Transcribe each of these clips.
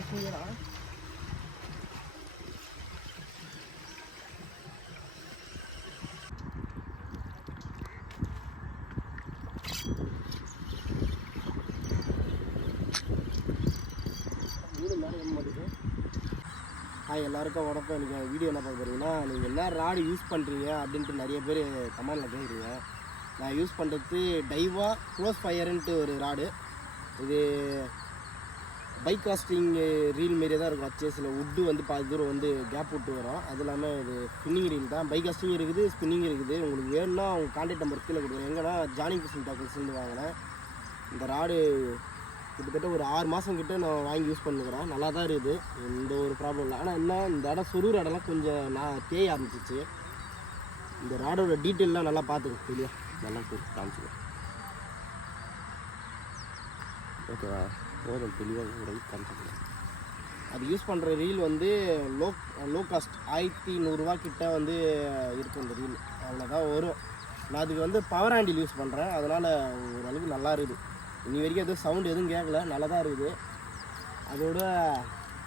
காசுங்கிறா எல்லாருக்கும் வணக்கம். நீங்கள் வீடியோ என்ன பார்க்க போகிறீங்கன்னா, நீங்கள் என்ன ராடு யூஸ் பண்ணுறீங்க அப்படின்ட்டு நிறைய பேர் கமெண்டில் கேட்குறீங்க. நான் யூஸ் பண்ணுறது டைவா க்ளோஸ் ஃபயருன்ட்டு ஒரு ராடு. இது பைக் காஸ்டிங் ரீல் மாரியே தான் இருக்கும். அச்சேஸில் உட்டு வந்து பாதி தூரம் வந்து கேப் விட்டு வரும். அது இல்லாமல் இது ஸ்பின்னிங் ரீல் தான். பைக் காஸ்டிங் இருக்குது, ஸ்பின்னிங் இருக்குது. உங்களுக்கு வேணும்னா அவங்க கான்டாக்ட் நம்பர் கீழே கொடுக்குறேன். எங்கன்னா ஜானிங் கிருஷ்ணன் டாக்கர்ஸ்லேருந்து வாங்கினேன். இந்த ராடு கிட்டத்தட்ட ஒரு 6 மாதம் கிட்டே நான் வாங்கி யூஸ் பண்ணுறேன். நல்லா தான் இருக்குது, எந்த ஒரு ப்ராப்ளம் இல்லை. ஆனால் என்ன, இந்த இடம் சொருகிற இடம்லாம் கொஞ்சம் நான் தேய ஆரம்பிச்சிச்சு. இந்த ராடோட டீட்டெயிலாம் நல்லா பார்த்துக்கோ, தெரியும், நல்லா காமிச்சிக்கோ. ஓகேவா, போதும், தெளிவாக ஓரளவுக்கு காமிச்சிக்கலாம். அது யூஸ் பண்ணுற ரீல் வந்து லோ காஸ்ட் 1100 கிட்ட வந்து இருக்கும் இந்த ரீல். அவ்வளோதான் வரும். நான் அதுக்கு வந்து பவர் ஹேண்டில் யூஸ் பண்ணுறேன், அதனால் ஓரளவுக்கு நல்லா இருக்குது. இனி வரைக்கும் எதுவும் சவுண்டு எதுவும் கேட்கல, நல்லா தான் இருக்குது. அதோட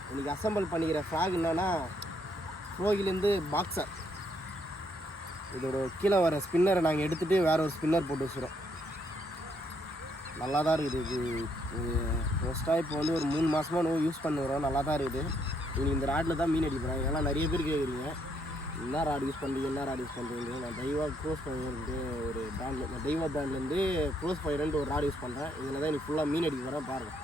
இன்றைக்கி அசம்பிள் பண்ணிக்கிற ஃப்ராக் என்னென்னா, ஃப்ரோகிலேருந்து பாக்ஸர். இதோட கீழே வர ஸ்பின்னரை நாங்கள் எடுத்துகிட்டு வேறு ஒரு ஸ்பின்னர் போட்டு வச்சுக்கிறோம். நல்லா தான் இருக்குது. இது மோஸ்ட்டாக இப்போ வந்து ஒரு 3 மாதமாக யூஸ் பண்ணுறோம். நல்லா தான் இருக்குது. இன்றைக்கி இந்த ராட்டில் தான் மீன் அடிக்கிறேன். ஏன்னா நிறைய பேர் கேட்குறீங்க, என்ன ராட் யூஸ் பண்ணுறீங்க, என்ன ராட் யூஸ் பண்ணுறீங்க. நான் டைவா க்ளோஸ் ஃபயர்ன்ட்டு ஒரு பிராண்டில், நான் டைவா பிராண்ட்லேருந்து க்ளோஸ் ஃபயர்ன்ட்டு ஒரு ராட் யூஸ் பண்ணுறேன். இதில் தான் எனக்கு ஃபுல்லாக மீன் அடிக்க வரேன், பாருங்கள்.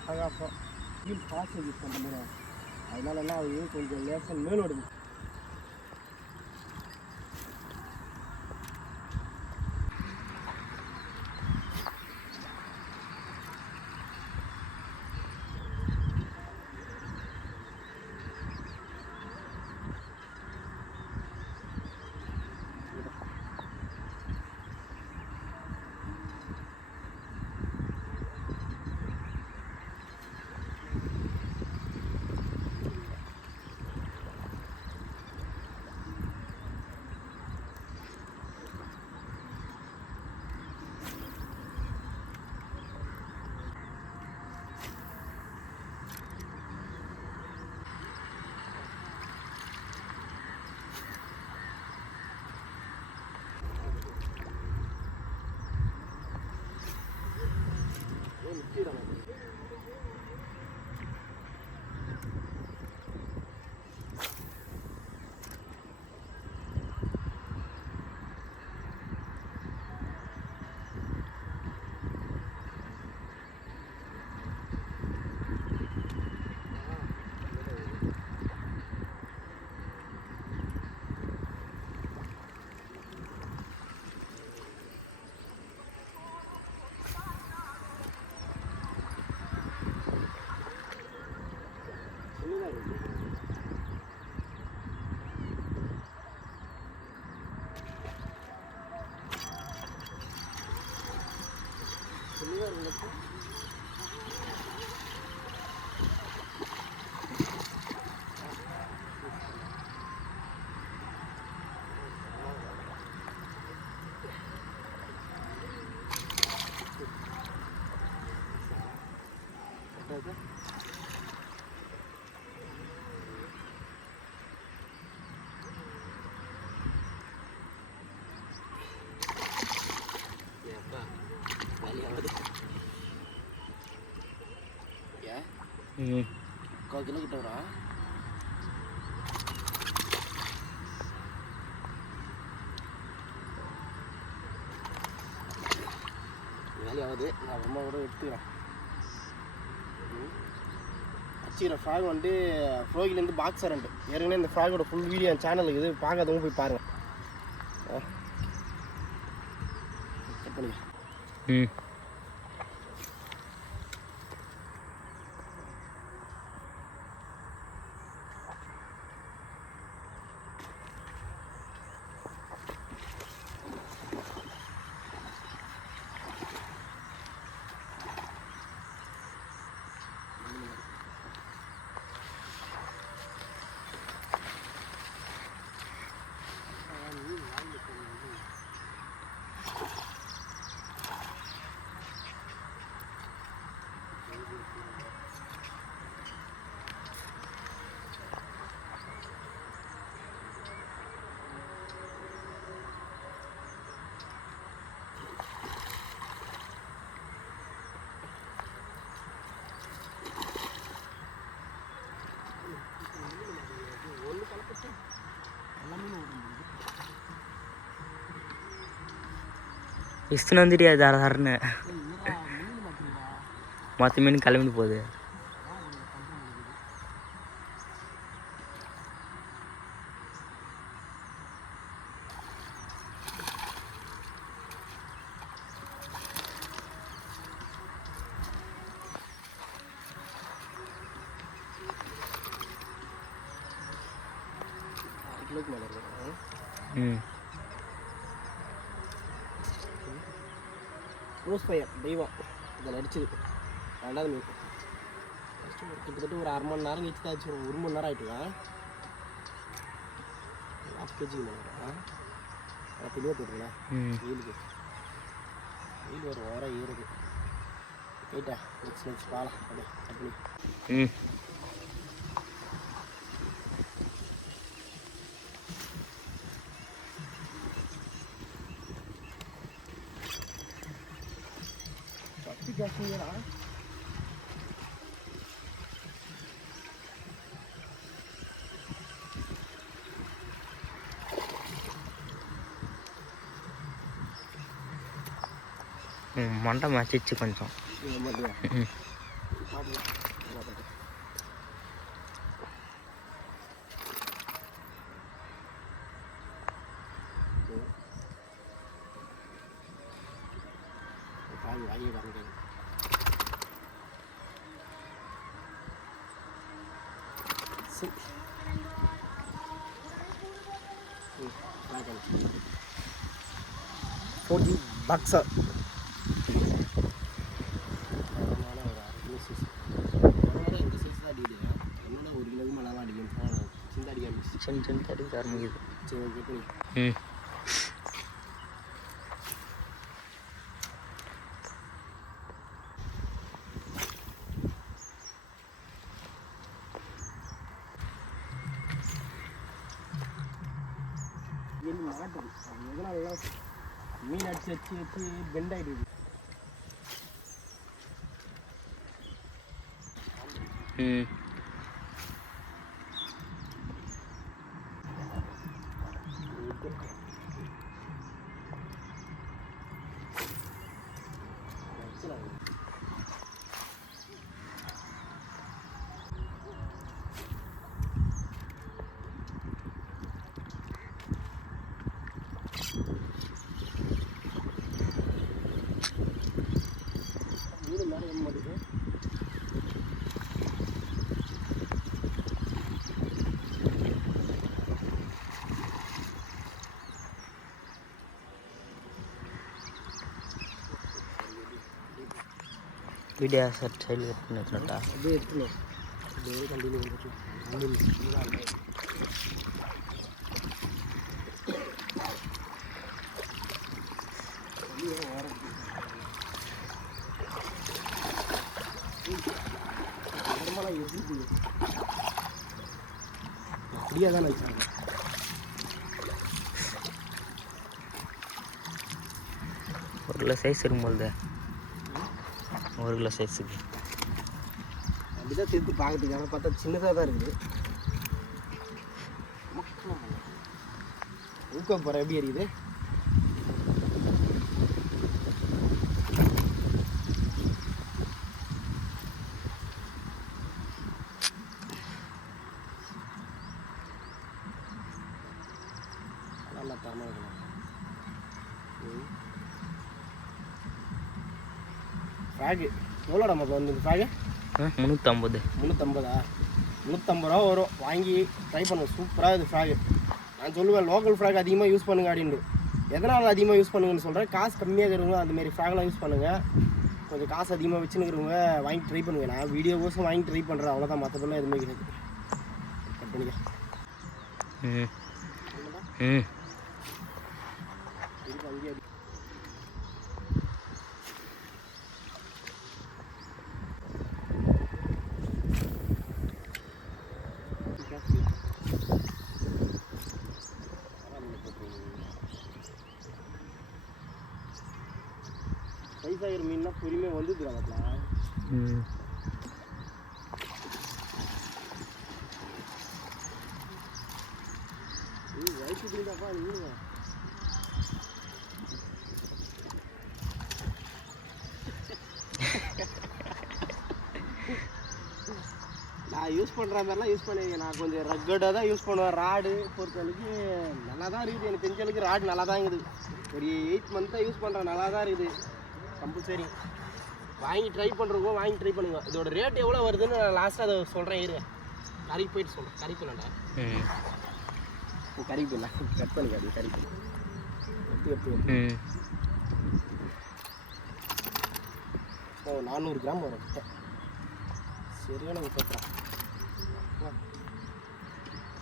அட்டகாசம். கீழ் ஃபாஸ்ட் யூஸ் பண்ணுற அதனால என்ன ஆகுது, கொஞ்சம் லேசன் மேலோடுது. கிலோ கிட்ட வரா. வேலையாவது நான் அம்மா கூட எடுத்துக்கிறேன். அச்சிக்கிற ஃப்ராக் வந்து ஃப்ரோகிலேருந்து பாக்ஸர்ன்ட்டு. ஏற்கனவே இந்த ஃப்ராகோட ஃபுல் வீடியோ என் சேனலுக்கு இது பார்க்காதவங்க போய் பாருங்கள். கட் பண்ணிக்க. இஸ்துன்னு வந்துட்டியா தரன்னு மொத்த மீன் கிளம்பி போகுது. ரோஸ் பையன் தெய்வம் இதில் அடிச்சது 2வது மீன். கிட்டத்தட்ட ஒரு 1/2 மணி நேரம் கழிச்சு தான் ஆச்சு. 1 மணி நேரம் ஆகிட்டுங்க. 1/2 kg தெளிவாக போட்டுருங்களா வெயிலுக்கு. வெயில் ஒரு ஓரம் ஏறுது. போயிட்டா நெக்ஸ்ட் பாலம் அப்படியே அப்படி. காஷ்மீரா మంట మచ్చిచ్చి కొంచెం $40. சின்ன சின்ன தடிக்க ஆரம்பிக்குது. மீன் அடிச்சு வச்சு வச்சு பெண்ட் ஆகிடுது. வீடியோ செட் சைடில் எடுத்துட்டா அப்படியே எடுத்துணும். அப்படியே கண்டினியூ பண்ணிட்டு அப்படியே தான் வச்சாங்க. ஒரு கிலோ சைஸ் இருக்கும்போது 1 கிலோ சைஸுக்கு அப்படிதான் சேர்த்து பார்க்குறதுக்கு. ஆனால் பார்த்தா சின்னதாக தான் இருக்குது. ஊக்கம் போகிற எப்படி எரியுது. நல்லா தரமாக இருக்கணும். ஃப்ராகு எவ்வளோடா மாப்பிள்ள வந்து இந்த ஃப்ராகு? 350. 350 ரூபா வரும். வாங்கி ட்ரை பண்ணுங்கள். சூப்பராக இது ஃப்ராகு. நான் சொல்லுவேன் லோக்கல் ஃப்ராக் அதிகமாக யூஸ் பண்ணுங்க அப்படின்ட்டு. எதனால் அதிகமாக யூஸ் பண்ணுங்கன்னு சொல்கிறேன். காசு கம்மியாக இருக்கிறவங்க அந்தமாரி ஃப்ராக்லாம் யூஸ் பண்ணுங்கள். கொஞ்சம் காசு அதிகமாக வச்சுன்னுக்கிறவங்க வாங்கி ட்ரை பண்ணுங்கள். நான் வீடியோக்கோசம் வாங்கி ட்ரை பண்ணுறேன், அவ்வளோதான். மற்றபடிலாம் எதுவுமே கிடையாது. கட் பண்ணிக்க. சைஸாகிற மீன்னா பொறுமையாக வந்துடுறாங்கப்பா. முடிச்சுட்டீங்கப்பா நீங்க. நான் யூஸ் பண்ணுற மாதிரிலாம் யூஸ் பண்ணுவீங்க. நான் கொஞ்சம் ரக்கடாக தான் யூஸ் பண்ணுவேன். ராடு பொறுத்தளவுக்கு நல்லா தான் இருக்குது. எனக்கு தெரிஞ்ச அளவுக்கு ராடு நல்லா தான் இருக்குது. ஒரு 8 மந்த்தாக யூஸ் பண்ணுறேன். நல்லா தான் இருக்குது. கம்பல்சரி வாங்கி ட்ரை பண்ணுறவங்க வாங்கி ட்ரை பண்ணுங்க. இதோட ரேட் எவ்வளோ வருதுன்னு நான் லாஸ்ட்டாக அதை சொல்கிறேன். இரு கறிக்கு போயிட்டு சொல்கிறேன். கறி பண்ணண்டா கறி பண்ண கட் பண்ணிக்காது. கறி பண்ண ஓ 400 கிராம் வரும். சரியான முப்பத்தா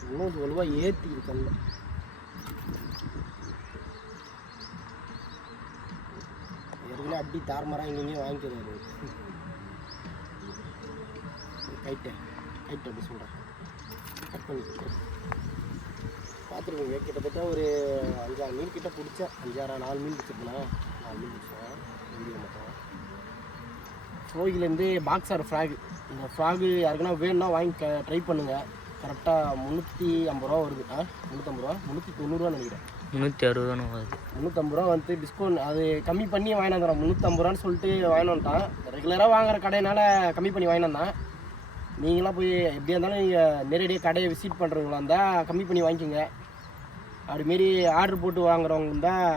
இன்னும் வலுவாக ஏற்றி இருக்கல்ல. ஏற்கனவே அப்படி தார்மராக இங்கேயும் வாங்கிக்கிறாரு. கைட்டு அப்படி சொல்கிறேன். கட் பண்ணி பார்த்துருக்கீங்க. கிட்டத்தட்ட ஒரு 5-6 மீன் கிட்ட பிடிச்சேன். 5-4 மீன் பிடிச்சிருக்கேண்ணா. 4 மீன் பிடிச்சேன் வீடியோ மட்டும். ஃப்ரோகிலேருந்து பாக்ஸர் ஃப்ராகு. இந்த ஃப்ராகு யாருக்குன்னா வேணும்னா வாங்கி ட்ரை பண்ணுங்கள். கரெக்டாக 350 ரூபா வருது. 350 ரூபா 390 நினைக்கிறேன். 360 வருது. 350 ரூபா வந்து டிஸ்கவுண்ட் அது கம்மி பண்ணி வாங்கிட்டு வந்துடுறோம். 350 ரூபான்னு சொல்லிட்டு வாங்கிட்டு வந்துட்டான். ரெகுலராக வாங்குற கடையினால கம்மி பண்ணி வாங்கிட்டு வந்தான். நீங்களாம் போய் எப்படியா இருந்தாலும் நீங்கள் நேரடியாக கடையை விசிட் பண்ணுறவங்களா இருந்தால் கம்மி பண்ணி வாங்கிக்கோங்க. அதுமாரி ஆர்டர் போட்டு வாங்குறவங்க இருந்தால்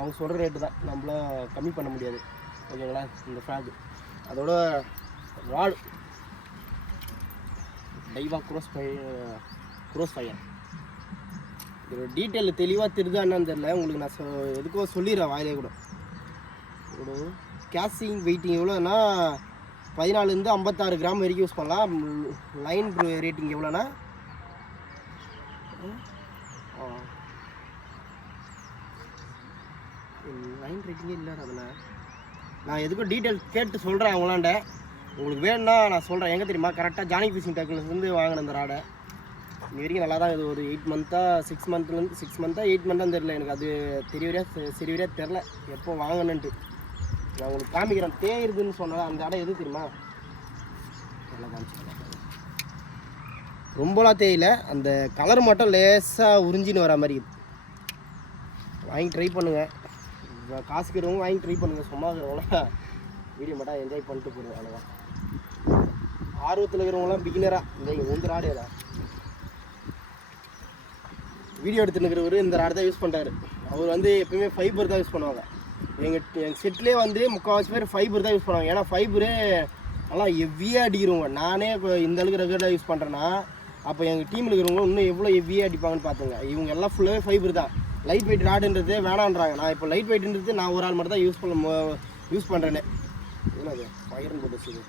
அவங்க சொல்கிற ரேட்டு தான். நம்மளாம் கம்மி பண்ண முடியாது. ஓகேங்களா. இந்த ஃப்ராகு அதோட ராடு டைவா க்ரோஸ் ஃபயர். இதோட டீட்டெயில் தெளிவாக தெரியுதான்னு தெரில. உங்களுக்கு நான் எதுக்கோ சொல்லிடுறேன் வாயிலே கூட. இதோட கேசிங் வெயிட்டிங் எவ்வளோன்னா 14 to 56 கிராம் வரைக்கும் யூஸ் பண்ணலாம். லைன் ரேட்டிங் எவ்வளோன்னா லைன் ரேட்டிங்கே இல்லை. அதில் நான் எதுக்கும் டீட்டெயில் கேட்டு சொல்கிறேன் அவங்களாண்ட. உங்களுக்கு வேணும்னா நான் சொல்கிறேன். எங்கே தெரியுமா? கரெக்டாக ஜானி ஃபிஷிங் டேக்கிலேருந்து வாங்கினேன் இந்த ராடை. இது வரைக்கும் நல்லா தான். இது ஒரு 8 மந்த்தாக 6 மந்த்லேருந்து 6 மந்த்தாக 8 மந்த்தான் தெரில. எனக்கு அது சரிவரியாக தெரில எப்போ வாங்கணுன்ட்டு. நான் உங்களுக்கு காமிக்கிறேன். தேயிருதுன்னு சொன்னேன். அந்த இடம் எது தெரியுமா? நல்லா காமிச்சிக்கலாம். ரொம்பலாம் தேயில. அந்த கலர் மட்டும் லேசாக உறிஞ்சின்னு வர மாதிரி இருக்குது. வாங்கி ட்ரை பண்ணுங்கள். காசுக்கு இருக்கிறவங்க வாங்கி ட்ரை பண்ணுங்கள். சும்மா இருக்கிறவங்கள வீடியோ மட்டும் என்ஜாய் பண்ணிட்டு போடுவோம். அவ்வளோதான். ஆர்வத்தில் இருக்கிறவங்களாம் பிகினராக இந்த ராடு ஏதா வீடியோ எடுத்துன்னு இருக்கிறவர் இந்த ராடு தான் யூஸ் பண்ணுறாரு. அவர் வந்து எப்பவுமே ஃபைபர் தான் யூஸ் பண்ணுவாங்க. எங்கள் செட்லேயே வந்து 3/4 பேர் ஃபைபர் தான் யூஸ் பண்ணுவாங்க. ஏன்னா ஃபைபரு நல்லா ஹெவியாக அடிக்கிறவங்க. நானே இப்போ இந்த அளவுக்கு ரெகுலராக யூஸ் பண்ணுறேன்னா அப்போ எங்கள் டீமில் இருக்கிறவங்க இன்னும் எவ்வளோ ஹெவியாக அடிப்பாங்கன்னு பார்த்துங்க. இவங்க எல்லாம் ஃபுல்லாகவே ஃபைபர் தான். லைட் வெயிட் ராடுன்றது வேணான்றாங்க. நான் இப்போ லைட் வெயிட்ன்றது நான் ஒரு ஆள் மட்டும் தான் யூஸ் பண்ணுறேனே. என்னது ஃபயர்னு போட்டு வச்சுது.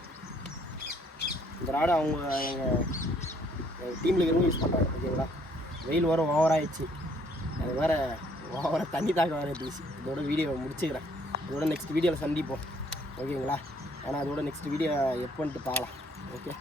இந்த ராடு அவங்க எங்கள் டீமில் இருக்கிறவங்க யூஸ் பண்ணுறாங்க. ஓகேங்களா. வெயில் வர ஓவராகிடுச்சு. அது வேறு ஓவராக தண்ணி தாக்க வேறு தீச்சு. இதோட வீடியோவை முடிச்சுக்கிறேன். இதோட நெக்ஸ்ட் வீடியோவில் சந்திப்போம். ஓகேங்களா. ஆனால் அதோட நெக்ஸ்ட் வீடியோ எப்போன்ட்டு பார்க்கலாம். ஓகே.